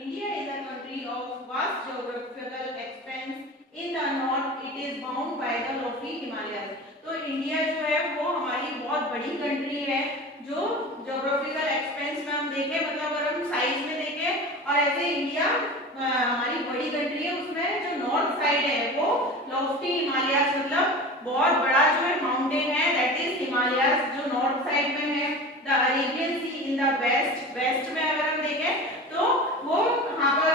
India is a country of vast geographical expanse. In the north, it is bound by the lofty Himalayas. तो India जो है वो हमारी बहुत बड़ी कंट्री है, जो ज्योग्राफिकल एक्सपेंस में हम देखें, मतलब अगर हम साइज में देखें, और ऐसे इंडिया हमारी बड़ी कंट्री है, उसमें जो नॉर्थ साइड है वो लॉफ्टी हिमालयास, मतलब बहुत बड़ा जो है माउंटेन है, दैट इज हिमालयास, जो नॉर्थ साइड में है। The Arabian sea in the west, west में अगर हम देखें तो वो यहाँ पर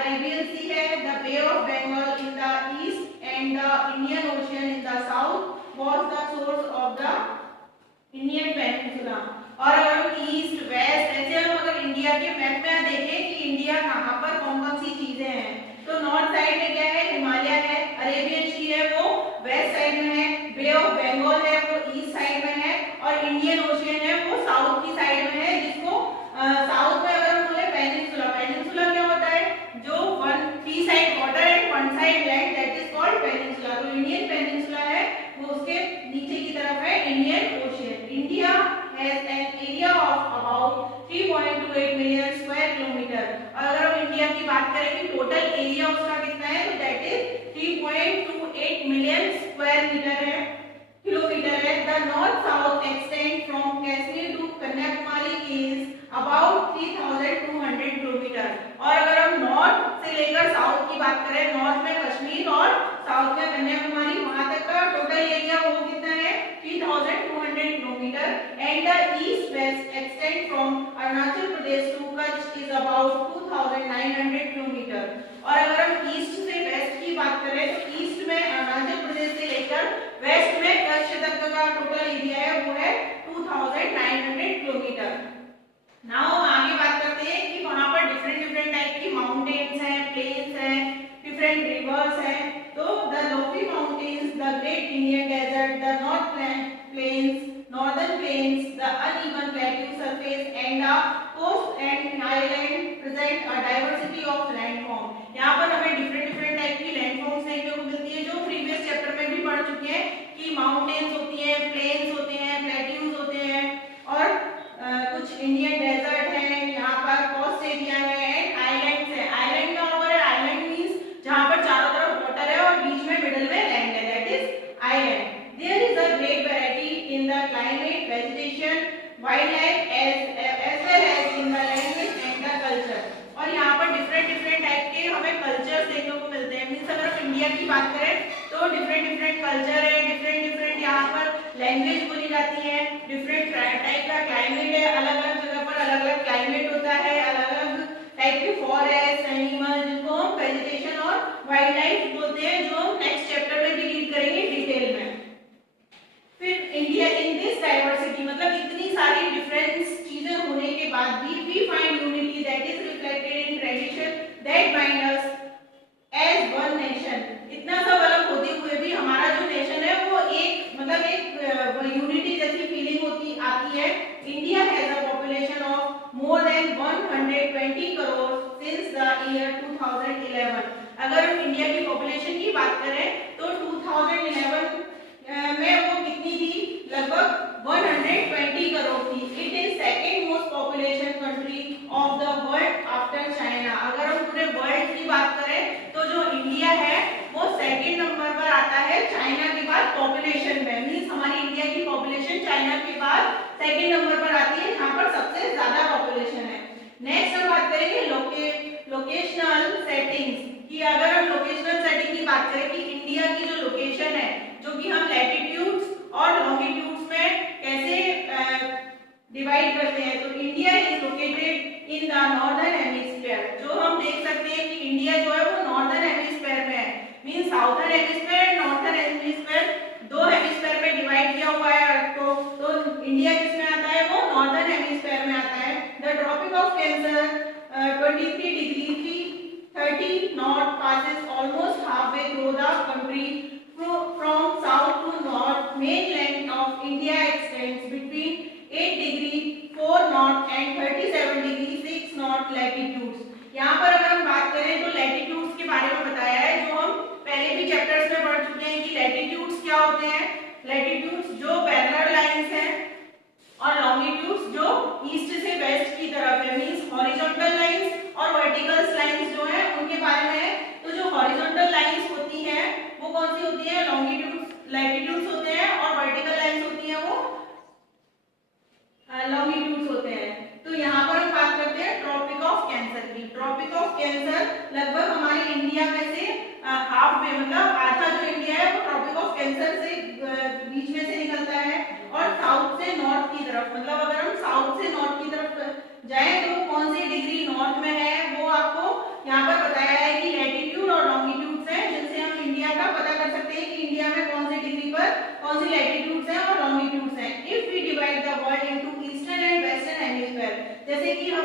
अरेबियन सी है, the bay of Bengal in the east and the Indian ocean in the south was the source of the Indian Peninsula। और अगर हम ईस्ट वेस्ट ऐसे हम अगर इंडिया के मैप में देखें कि इंडिया कहाँ पर कौन कौन सी चीजें हैं, तो नॉर्थ साइड में क्या है, हिमालय है, अरेबियन सी है वो वेस्ट साइड में है, बे ऑफ बंगाल है वो ईस्ट साइड में है, और इंडियन ओशियन है वो साउथ की साइड में है, जिसको साउथ में अगर हम बोले पेनिनसुला, पेनिनसुला क्या होता है, जो one three side water and one side land, that is called peninsula. तो इंडियन पेनिनसुला है वो उसके नीचे की तरफ है Indian ocean. India has an area of about 3.28 million square kilometre. अगर हम इंडिया की बात करें कि टोटल एरिया उसका कितना है, तो that is 3.28 million square metre है, किलोमीटर है। The north south extend from Kashmir to Kanyakumari is about 3200 kilometre. और अगर हम नॉर्थ से लेकर साउथ की बात करें, नॉर्थ में कश्मीर और साउथ में कन्याकुमारी, वहां तक का टोटल एरिया वो कितना है, 3200 kilometre. And the east west extend from Arunachal Pradesh to Kutch is about 2900 kilometre. और अगर हम ईस्ट से वेस्ट की बात करें तो ईस्ट में अरुणाचल प्रदेश से लेकर वेस्ट में कच्छ तक का टोटल एरिया है वो है 2900 किलोमीटर। नाउ हम आगे बात करते हैं कि वहां पर डिफरेंट डिफरेंट टाइप की माउंटेन्स हैं, प्लेन्स हैं, डिफरेंट रिवर्स हैं। तो the lofty mountains, the great Indian desert, the north plains, northern plains, the uneven plateau surface and the coast and island present a diversity of landform. यहाँ पर हमें different different type की landforms देखने को मिलती है, जो प्रीवियस चैप्टर में भी पढ़ चुके हैं कि माउंटेन्स होती हैं, प्लेन्स होते हैं, प्लेट्यूज होते हैं, और कुछ इंडियन डेजर्ट है, यहाँ पर कोस्ट एरिया है, एंड आइलैंड्स है। आइलैंड कहाँ पर है, आइलैंड मींस जहाँ पर चारों तरफ वाटर है और बीच में मिडिल में लैंड है, that is island. There is a great variety in the climate, vegetation, wildlife as well as in the language and the culture. और यहाँ पर डिफरेंट डिफरेंट टाइप के हमें कल्चर्स देखने को मिलते हैं। मींस अगर हम इंडिया की बात करें तो डिफरेंट डिफरेंट कल्चर है, डिफरेंट डिफरेंट यहाँ पर लैंग्वेज बोली जाती है, डिफरेंट टाइप का क्लाइमेट है, अलग अलग जगह पर अलग अलग क्लाइमेट होता है, अलग अलग टाइप के फॉरेस्ट, एनिमल, जिनको हम वेजिटेशन और वाइल्ड लाइफ बोलते हैं, जो हम नेक्स्ट चैप्टर में भी रीड करेंगे डिटेल में। फिर इंडिया इन दिस डाइवर्सिटी, मतलब इतनी सारी डिफरेंस चीजें होने के बाद भी we find unity that is reflected in tradition that bind us as one nation. इतना सब अलग होते हुए भी हमारा जो नेशन है वो एक, मतलब एक यूनिटी जैसी फीलिंग होती आती है। India has a population of more than 120 crore since the year 2011। अगर हम इंडिया की पॉपुलेशन की बात करें तो 2011 में वो कितनी थी, लगभग 120 करोड़ थी। It is second most population country of the world after China. अगर हम पूरे वर्ल्ड की बात करें तो जो इंडिया है वो सेकंड नंबर पर आता है चाइना के बाद पॉपुलेशन में। मींस हमारी इंडिया की पॉपुलेशन चाइना के बाद सेकंड नंबर पर आती है, जहां पर सबसे ज्यादा पॉपुलेशन है। नेक्स्ट हम बात करेंगे लोकेशनल सेटिंग्स की। अगर हम लोकेशनल सेटिंग की बात करें कि इंडिया की जो लोकेशन है, जो कि हम लैटिट्यूड्स और लॉन्गिट्यूड्स में कैसे डिवाइड करते हैं, तो India is located in the northern hemisphere. जो हम देख सकते हैं कि इंडिया जो है वो नॉर्दर्न हेमिस्फीयर में है। Means southern hemisphere, northern hemisphere, दो हेमिस्फीयर में डिवाइड किया हुआ है अर्थ को। तो इंडिया किसमें आता है, वो नॉर्दर्न हेमिस्फीयर में आता है। The tropic of cancer 23 degree 30 north passes almost halfway through the country from south to north. Main length of India extends between 8 degree 4 knot and 37 degree 6 knot latitudes. यहाँ पर अगर हम बात करें तो लैटिट्यूड्स के बारे में बताया है, जो हम पहले भी चैप्टर्स में पढ़ चुके हैं कि लैटिट्यूड्स क्या होते हैं। लैटिट्यूड्स जो पैरेलल लाइंस हैं, और लॉन्गिट्यूड्स जो ईस्ट से वेस्ट की तरफ है, मींस हॉरिजॉन्टल लाइंस और वर्टिकल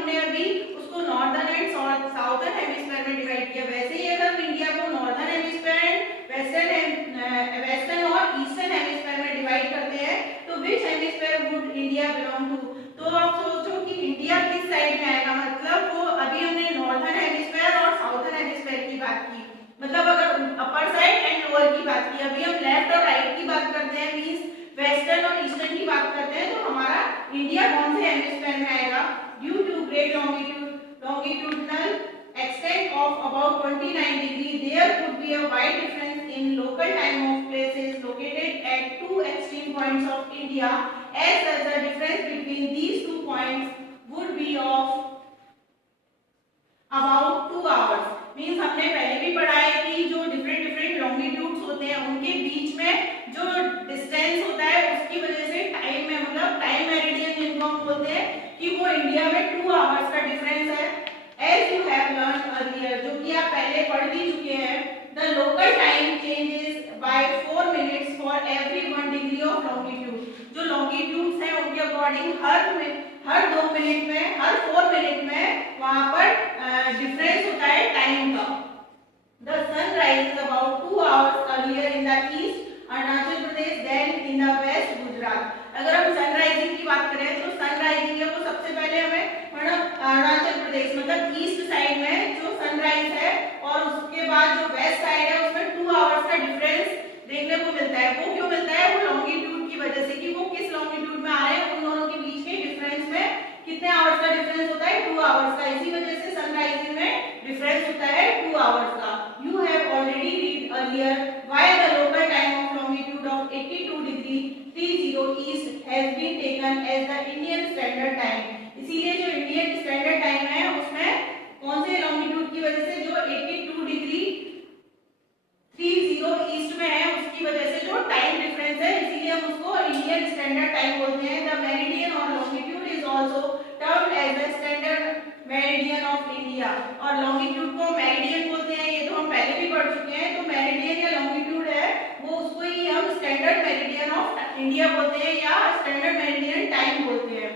हमने अभी उसको नॉर्दर्न एंड साउथर्न हेमिस्फीयर में डिवाइड किया, वैसे ही अगर हम इंडिया को नॉर्दर्न हेमिस्फीयर एंड वेस्टर्न और ईस्टर्न हेमिस्फीयर में डिवाइड करते हैं तो which hemisphere would India belong to. तो आप सोचो कि इंडिया किस साइड में आएगा, मतलब वो अभी हमने नॉर्दर्न हेमिस्फीयर और साउथर्न हेमिस्फीयर की बात की, मतलब अगर अपर साइड एंड लोअर की बात की, अभी हम लेफ्ट और राइट की बात करते हैं, मींस वेस्टर्न और ईस्टर्न की बात करते हैं, तो हमारा इंडिया कौन से हेमिस्फीयर में आएगा। Due to great longitudinal extent of about 29 degree, there could be a wide difference in local time of places located at two extreme points of India, as such the difference between these two points would be of about 2 hours। Means हमने पहले भी पढ़ा है कि जो different longitudes होते हैं उनके बीच में जो डिस्टेंस होता है उसकी वजह से टाइम में, मतलब टाइम मेरिडियन जिनको हम बोलते हैं कि वो इंडिया में 2 आवर्स का डिफरेंस है। As you have learn earlier, जो कि आप पहले पढ़ भी चुके हैं, the local time changes by 4 minutes for every 1 degree of longitude. जो लॉन्गिट्यूड्स हैं उनके अकॉर्डिंग हर 2 मिनट में, हर 4 मिनट में वहां पर डिफरेंस होता है टाइम का। The sun rises about 2 hours earlier in the east Arunachal Pradesh than in the west Gujarat. अगर हम सनराइजिंग की बात करें तो सनराइजिंग है वो सबसे पहले हमें अरुणाचल प्रदेश मतलब ईस्ट साइड में जो सनराइज है, और उसके बाद जो वेस्ट साइड है उसमें 2 आवर्स का डिफरेंस देखने को मिलता है। वो क्यों मिलता है, वो लॉन्गिट्यूड की वजह से कि वो किस लॉन्गिट्यूड में आ रहे हैं, उन दोनों के बीच के डिफरेंस में कितने आवर्स का डिफरेंस होता है, 2 आवर्स का। इसी वजह से सनराइजिंग में डिफरेंस होता है 2 आवर्स का। You have already read earlier why the local time of longitude of 82 degree 30 east has been taken as the Indian standard time. इसीलिए जो इंडियन स्टैंडर्ड टाइम है उसमें कौन से लॉन्गिट्यूड की वजह से, जो 82 डिग्री 30 ईस्ट में है उसकी वजह से जो टाइम डिफरेंस है, इसीलिए हम उसको इंडियन स्टैंडर्ड टाइम बोलते हैं। द मेरिडियन और longitude is also termed as the standard meridian of India. और लॉन्गिट्यूड को मेरिडियन बोलते हैं, ये तो हम पहले भी पढ़ चुके हैं। तो मेरिडियन या लॉन्गिट्यूड है वो उसको ही हम स्टैंडर्ड मेरिडियन ऑफ इंडिया बोलते हैं या स्टैंडर्ड मेरिडियन टाइम बोलते हैं।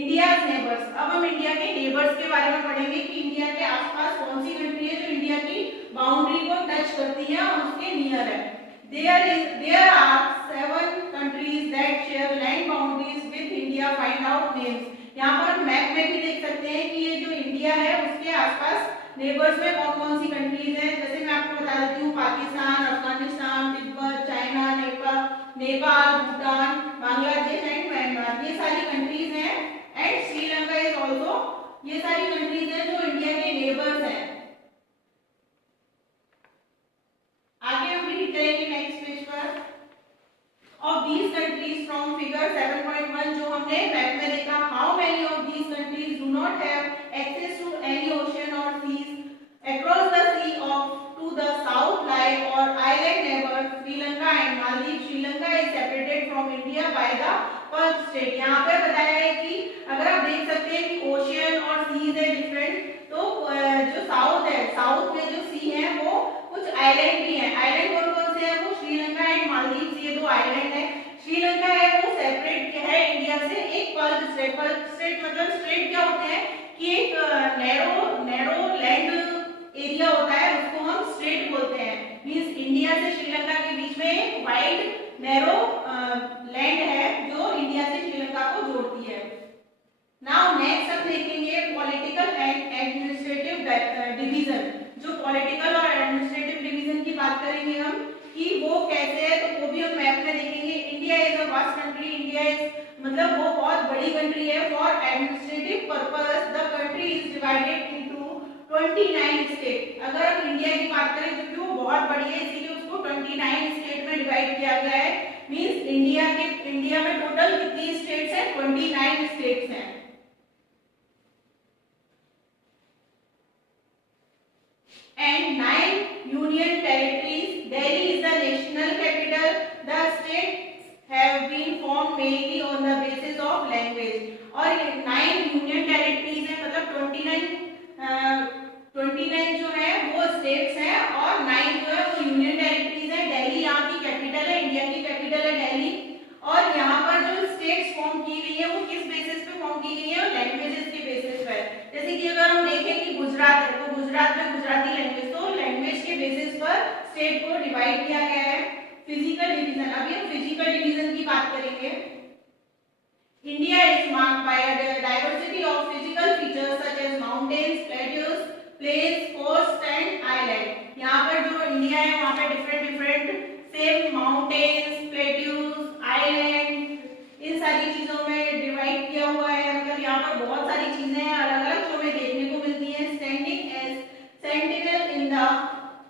इंडियाज नेबर्स, अब हम इंडिया के नेबर्स के बारे में पढ़ेंगे कि इंडिया के आसपास कौन सी कंट्री है जो इंडिया की बाउंड्री को टच करती है और उसके नियर है। There are 7 countries that share land boundaries with India. Find out names. यहाँ पर मैप में भी देख सकते हैं कि ये जो इंडिया है उसके आसपास नेबर्स में कौन कौन सी कंट्रीज हैं। जैसे मैं आपको बता देती हूँ, Pakistan, Afghanistan, Tibet, China, Nepal, Bhutan, Bangladesh and Myanmar, ये सारी कंट्रीज हैं। एंड श्रीलंका इज ऑल्सो, ये सारी कंट्रीज हैं जो इंडिया के नेबर्स हैं। आगे हम भी करेंगे नेक्स्ट पेज पर। Of these countries from figure 7.1 जो हमने मैप में देखा, how many of these countries do not have access to any ocean or seas across the sea off to the south lie our island neighbour Sri Lanka and Maldives. Sri Lanka is separated from India by the first state. यहाँ पे बताया है कि अगर आप देख सकते हैं कि ओशियन और सीज है डिफरेंट, तो जो साउथ है, साउथ में जो सी है वो कुछ आइलैंड भी हैं। आइलैंड कौन कौन से हैं, वो श्रीलंका एंड मालदीव, ये 2 आइलैंड है। श्रीलंका है वो सेपरेट है इंडिया से एक पल्ग स्टेट। पल्ग स्टेट मतलब स्टेट क्या होते हैं कि एक नैरो लैंड एरिया होता है, उसको हम स्टेट बोलते हैं। मींस इंडिया से श्रीलंका के बीच में एक वाइड नैरो लैंड है जो इंडिया से श्रीलंका को जोड़ती है। नाउ नेक्स्ट हम देखेंगे पॉलिटिकल एंड एडमिनिस्ट्रेटिव डिवीजन। जो पॉलिटिकल और एडमिनिस्ट्रेटिव डिवीजन की बात करेंगे हम कि वो कैसे है, तो वो भी हम मैप में देखेंगे। India is a vast country. India is मतलब वो बहुत बड़ी कंट्री है। For administrative purpose the country is divided into 29 state. अगर हम इंडिया की बात करें क्योंकि वो बहुत बड़ी है इसीलिए उसको 29 स्टेट में डिवाइड किया गया है। मींस इंडिया में टोटल कितनी स्टेट्स हैं, 29 स्टेट्स हैं। And 9 union territories. Delhi is the national capital. The states have been formed mainly on the basis of language. और 9 union territories हैं, मतलब 29 जो है वो states हैं और 9 जो है वो union territories हैं। दिल्ली यहाँ की कैपिटल है, इंडिया की कैपिटल है दिल्ली। और यहाँ पर जो states फॉर्म की गई है वो किस बेसिस पे फॉर्म की गई है, लैंग्वेजेस के बेसिस पर। फिजिकल डिवीजन, अभी हम फिजिकल डिवीजन की बात करेंगे। India is marked by a diversity of physical features such as mountains, plateaus, plains, coasts and island। यहाँ पर जो इंडिया है वहाँ पे different different same mountains, plateaus, island in सारी चीजों में डिवाइड किया हुआ है। मतलब यहाँ पर बहुत सारी चीजें हैं अलग अलग जो हमें देखने को मिलती हैं। Standing as sentinel in the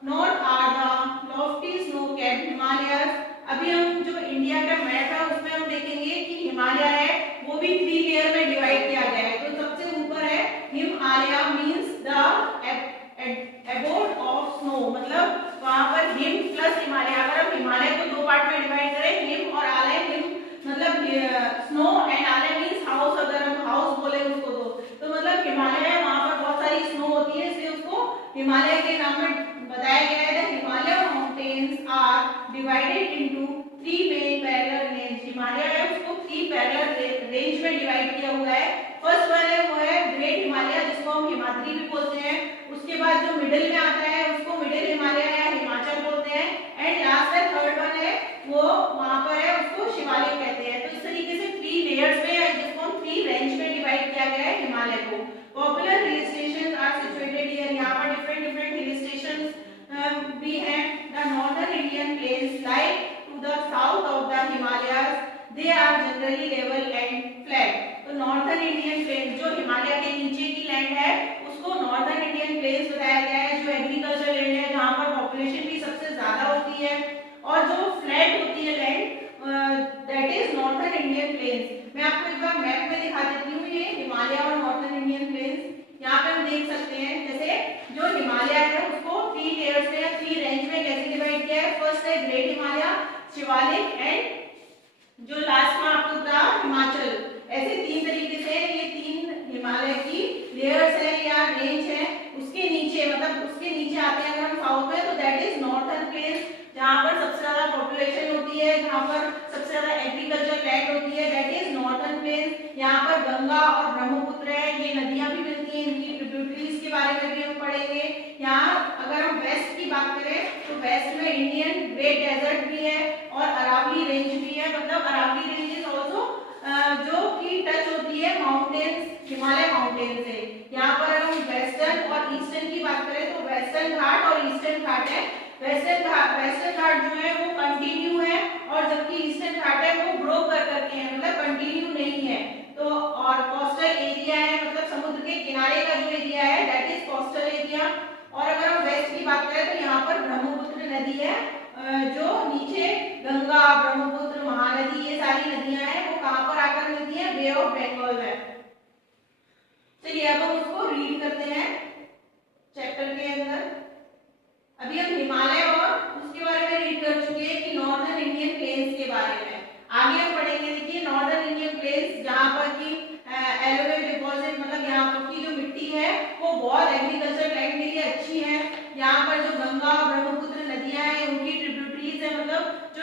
north are the lofty snow capped Himalayas. अभी हम जो इंडिया का मैप है उसमें हम देखेंगे कि हिमालय है वो भी 3 लेयर में डिवाइड किया गया है। तो सबसे ऊपर है Himalaya means the abode of snow, मतलब वहां पर हिम प्लस हिमालय। अगर हम हिमालय को दो पार्ट में डिवाइड करें, हिम और आलय, हिम मतलब स्नो एंड आलय मींस हाउस, अगर हम हाउस बोले उसको तो मतलब हिमालय है वहां पर बहुत सारी स्नो होती है इसलिए उसको हिमालय के नाम में बताया गया है। Himalaya mountains are divided into 3 main parallel range. Himalaya है उसको 3 पैरेलल रेंज में डिवाइड किया हुआ है। फर्स्ट वन है वो है ग्रेट हिमालय जिसको हम हिमाद्री भी बोलते हैं। उसके बाद जो मिडिल में आता है उसको मिडिल हिमालय या हिमाचल बोलते हैं। एंड लास्ट है थर्ड वन है वो वहां पर है उसको शिवालिक कहते हैं। तो इस तरीके से 3 लेयर्स में है जिसको हम 3 रेंज में डिवाइड किया गया है हिमालय को। Popular hill station are situated here. यहाँ पर डिफरेंट डिफरेंट हिल स्टेशन भी हैं। The northern Indian plains like to the south of the Himalayas, they are generally level and flat. तो नॉर्दर्न इंडियन प्लेन्स जो हिमालय के नीचे की लैंड है उसको नॉर्दर्न इंडियन प्लेन्स बताया गया है, जो एग्रीकल्चर लैंड है जहाँ पर पॉपुलेशन भी सबसे ज्यादा होती है। और जो फ्लैट होती है land that is northern Indian planes. मैं आपको एक बार मैप में दिखा देती हूँ ये हिमालय और नॉर्दर्न इंडियन प्लेन्स। यहाँ पे हम देख सकते हैं जैसे जो हिमालय है उसको 3 लेयर्स में या 3 रेंज में कैसे डिवाइड किया है। फर्स्ट है ग्रेट हिमालय, शिवालिक एंड जो लास्ट में आपको था हिमाचल। ऐसे 3 तरीके से ये 3 हिमालय की लेयर्स है या रेंज है। उसके नीचे मतलब उसके नीचे आते हैं अगर हम साउथ में तो दैट इज नॉर्थर्न प्लेन्स जहाँ पर सबसे ज्यादा पॉपुलेशन होती है, जहाँ पर सबसे ज्यादा एग्रीकल्चर लैंड होती है, दैट इज नॉर्थर्न प्लेन्स। यहाँ पर गंगा और ब्रह्मपुत्र है, ये नदियां भी मिलती हैं, इनकी ट्रिब्यूटरीज के बारे में भी हम पढ़ेंगे। यहाँ अगर हम वेस्ट की बात करें तो वेस्ट में इंडियन ग्रेट डेजर्ट भी है और अरावली रेंज भी है। मतलब अरावली रेंज इज ऑल्सो जो की टच होती है माउंटेन्स, हिमालय माउंटेन से। यहाँ पर अगर हम वेस्टर्न और ईस्टर्न की बात करें तो वेस्टर्न घाट और ईस्टर्न घाट है। वेस्टर्न घाट जो है वो कंटिन्यू है और जबकि ईस्टर्न घाट है वो ग्रो कर करके है, मतलब कंटिन्यू नहीं है। तो और कोस्टल एरिया है, मतलब समुद्र के किनारे का जो एरिया है दैट इज कोस्टल एरिया। और अगर हम वेस्ट की बात करें तो यहाँ पर ब्रह्मपुत्र नदी है, जो नीचे गंगा, ब्रह्मपुत्र, महानदी ये सारी नदियां हैं वो कहाँ पर आकर मिलती है, बे ऑफ बंगाल में। चलिए अब हम उसको रीड करते हैं चैप्टर के अंदर। अभी हम हिमालय और उसके बारे में रीड कर चुके हैं कि नॉर्दर्न इंडियन प्लेन्स के बारे में। आगे हम पढ़ेंगे, देखिए नॉर्दर्न इंडियन प्लेन्स जहाँ पर की एलोवेट डिपॉजिट, मतलब यहाँ पर की जो मिट्टी है वो बहुत एग्रीकल्चर लैंड के लिए अच्छी है। यहाँ पर जो गंगा ब्रह्मपुत्र नदियां हैं उनकी ट्रिब्यूटरीज है, मतलब जो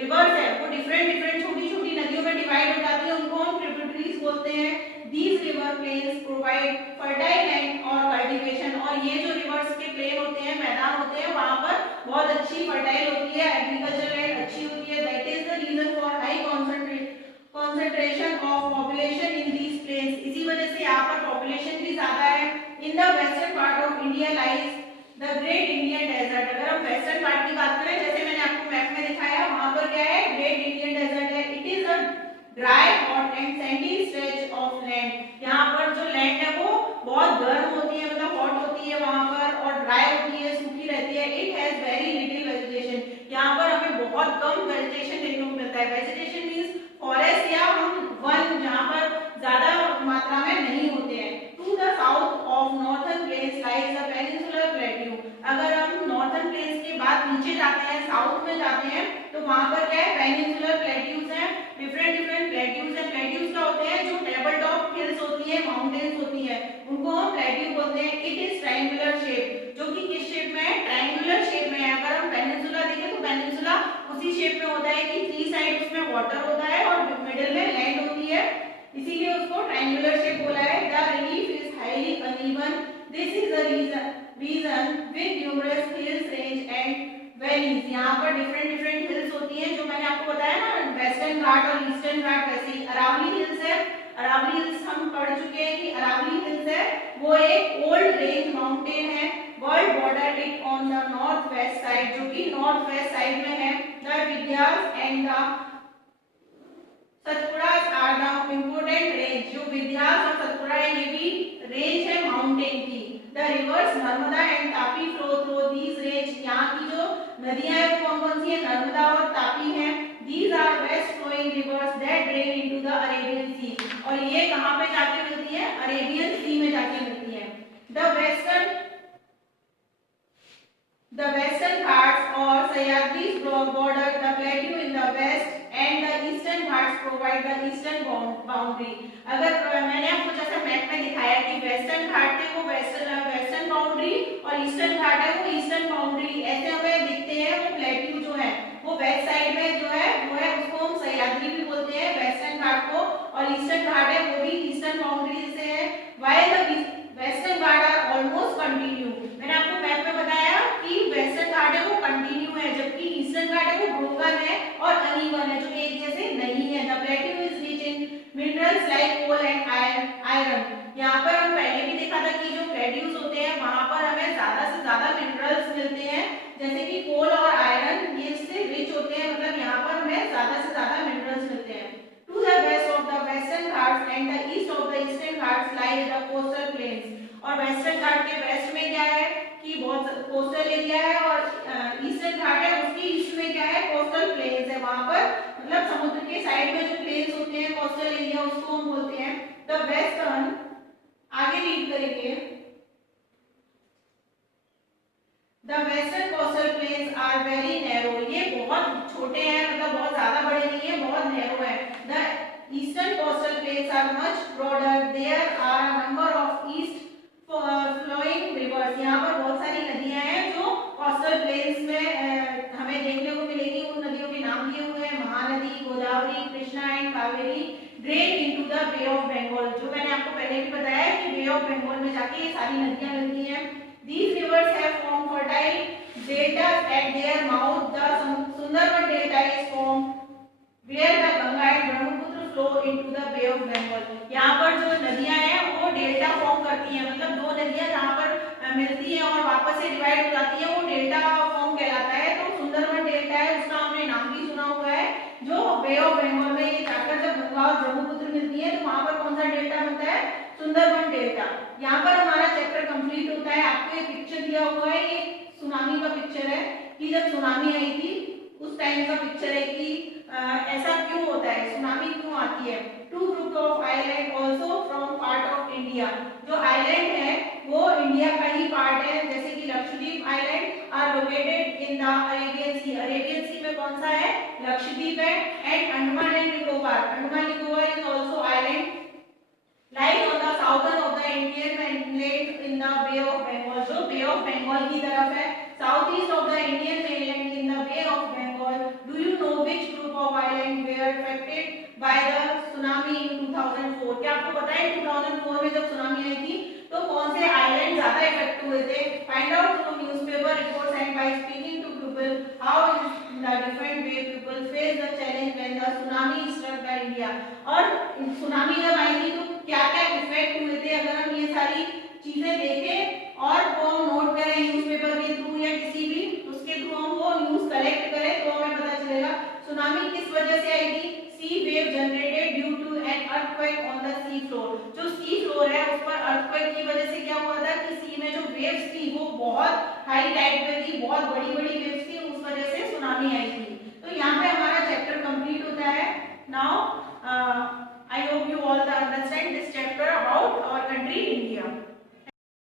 रिवर्स है वो डिफरेंट डिफरेंट छोटी छोटी नदियों में डिवाइड हो जाती है, उनको हम ट्रिब्यूटरीज बोलते हैं। These river plains provide fertile land और cultivation। और ये जो रिवर्स के प्लेन होते हैं, मैदान होते हैं, वहाँ पर बहुत अच्छी फर्टाइल होती है, एग्रीकल्चर लैंड अच्छी होती है। That is the reason for high concentration of population in these plains। इसी वजह से यहाँ पर population भी ज्यादा है। In the western part of India lies the Great Indian Desert। अगर हम वेस्टर्न पार्ट की बात करें, जैसे मैंने आपको मैप में दिखाया, वहाँ पर क्या है, ग्रेट इंडियन डेजर्ट है। It is a dry, hot and sandy stretch of land। यहाँ पर जो लैंड है वो बहुत गर्म होती है, मतलब हॉट होती है वहाँ पर, और ड्राई होती है, सूखी रहती है। It has very little vegetation. यहाँ पर हमें बहुत कम वेजिटेशन देखने को मिलता है। वेजिटेशन मींस फॉरेस्ट या हम वन, जहाँ पर ज्यादा मात्रा में नहीं होते हैं। To the south of northern plains lies the peninsular plateau. अगर हम नॉर्थर्न प्लेन्स के बाद नीचे जाते हैं, साउथ में जाते हैं, तो वहाँ पर क्या है, पेनिनसुलर प्लेट्यूज हैं, डिफरेंट डिफरेंट प्लेट्यूज हैं। प्लेट्यूज क्या होते हैं, जो टेबल टॉप हिल्स होती है, माउंटेन्स होती है, उनको हम प्लेट्यू बोलते हैं। इट इज ट्रायंगुलर शेप, जो कि किस शेप में है, ट्रायंगुलर शेप में है। अगर हम पेनिनसुला देखें तो पेनिनसुला उसी शेप में होता है कि 3 साइड उसमें वाटर होता है और मिडिल में लैंड होती है, इसीलिए उसको ट्रायंगुलर शेप बोला है। The relief is highly uneven, this is the region with numerous hills range and valleys, यहाँ पर डिफरेंट डिफरेंट हिल्स होती हैं, जो मैंने आपको बताया ना वेस्टर्न घाट और ईस्टर्न घाट, वैसे ही अरावली हिल्स है। अरावली हिल्स हम पढ़ चुके हैं कि अरावली हिल्स है वो एक ओल्ड रेंज माउंटेन है, world border it on the north west side, जो कि नॉर्थ वेस्ट साइड में है। The Vindhyas and the Satpuras are the important range, जो विंध्यास और सतपुड़ा है ये भी रेंज है माउंटेन की। The reverse Narmada and Tapi flow through these range, यहाँ की जो नदियां हैं वो कौन कौन सी है, नर्मदा और तापी हैं। These are west flowing rivers that drain into the Arabian sea, और ये कहाँ पे जाके मिलती है, अरेबियन सी में जाके मिलती है। The western Ghats or Sahyadris border the plateau in the west and the eastern Ghats provide the eastern boundary। अगर मैंने आपको जैसा मैप में दिखाया कि वेस्टर्न घाट थे वो वेस्टर्न बाउंड्री और ईस्टर्न घाट है वो ईस्टर्न बाउंड्री, ऐसे हमें दिखते हैं। वो प्लेट्यू जो है वो वेस्ट साइड में जो है वो है उसको हम सह्याद्री भी बोलते हैं वेस्टर्न घाट को, और ईस्टर्न घाट है वो भी ईस्टर्न बाउंड्री से है। while the Western Ghat are almost continue, मैंने आपको मैप में बताया कि वेस्टर्न घाट है वो कंटिन्यू है, जबकि ईस्टर्न घाट है वो ब्रोकन है और अनइवन है, जो एक जैसे नहीं है। The plateau is rich in minerals like coal and iron, यहाँ पर हम पहले भी देखा था कि जो प्लेट्यूज होते हैं वहां पर हमें ज्यादा से ज्यादा मिनरल्स मिलते हैं, जैसे कि कोल और आयरन, ये इससे रिच होते हैं, मतलब यहाँ पर हमें ज्यादा से ज्यादा मिनरल्स मिलते हैं। To the west of the Western Ghats and the east of the Eastern Ghats lie the coastal plains, और वेस्टर्न घाट के वेस्ट में क्या है कि बहुत कोस्टल एरिया है, और ईस्टर्न घाट है उसकी ईस्ट में क्या है, कोस्टल प्लेन्स है। वहां पर मतलब समुद्र के साइड में जो प्लेन्स होते हैं कोस्टल एरिया उसको हम बोलते हैं द वेस्टर्न। आगे रीड करेंगे। The western coastal plains are very narrow, ये बहुत छोटे हैं, मतलब बहुत ज्यादा बड़े नहीं है, बहुत नैरो है। The eastern coastal plains are much broader, there are a number of east flowing rivers, यहाँ पर बहुत सारी नदियां हैं जो coastal plains में हमें देखने को मिलेगी। उन नदियों के नाम दिए हुए हैं Mahanadi, Godavari, Krishna and Kaveri, drain into the Bay of Bengal, जो मैंने आपको पहले भी बताया कि Bay of Bengal में जाके ये सारी नदियां मिलती हैं। These rivers have formed fertile deltas at their mouth. The Sundarban Delta is formed where the Ganga and Brahmaputra flow into the Bay of Bengal। यहाँ पर जो नदियाँ हैं वो डेल्टा फॉर्म करती हैं, मतलब दो नदियाँ जहाँ पर मिलती हैं और वापस से डिवाइड हो जाती हैं वो डेल्टा फॉर्म कहलाता है। तो सुंदरबन डेल्टा है उसका हमने नाम भी सुना हुआ है, जो बे ऑफ बंगाल में ये जाकर जब गंगा और ब्रह्मपुत्र मिलती है तो वहाँ पर कौन सा डेल्टा बनता है, सुंदरबन डेल्टा। यहाँ पर हमारा चैप्टर कंप्लीट होता है। आपको ये पिक्चर दिया हुआ है, ये सुनामी का पिक्चर है कि जब सुनामी आई थी उस टाइम का पिक्चर है कि ऐसा क्यों होता है, सुनामी क्यों आती है। Two group of island also from part of India, जो आइलैंड है वो इंडिया का ही पार्ट है, जैसे कि Lakshadweep island are located in the Arabian sea, Arabian sea में कौन सा है, लक्षद्वीप है। And Andaman and Nicobar, Andaman Nicobar is also island lying on the southern of the Indian mainland in the Bay of Bengal, जो Bay of Bengal की तरफ है, southeast of the Indian mainland in the Bay of Bengal। Do you know which group of islands were affected by the tsunami in 2004? क्या आपको पता है 2004 में जब सुनामी आई थी तो कौन से आइलैंड ज्यादा इफेक्ट हुए थे? Find out through newspaper reports and by speaking to people how in the different way people face the challenge when the tsunami struck the India। और सुनामी जब आई थी तो क्या क्या इफेक्ट हुए थे, अगर हम ये सारी चीजें देखें और वो हम नोट करें न्यूज़पेपर के थ्रू या किसी भी उसके थ्रू हम वो न्यूज़ कलेक्ट करें तो हमें पता चलेगा सुनामी किस वजह से आई थी। Sea wave generated due to an earthquake on the sea floor, जो सी फ्लोर है उस पर अर्थक्वेक की वजह से क्या हुआ था कि सी में जो वेव्स थी वो बहुत हाई टाइड पे थी, बहुत बड़ी बड़ी वेव्स थी, उस वजह से सुनामी आई थी।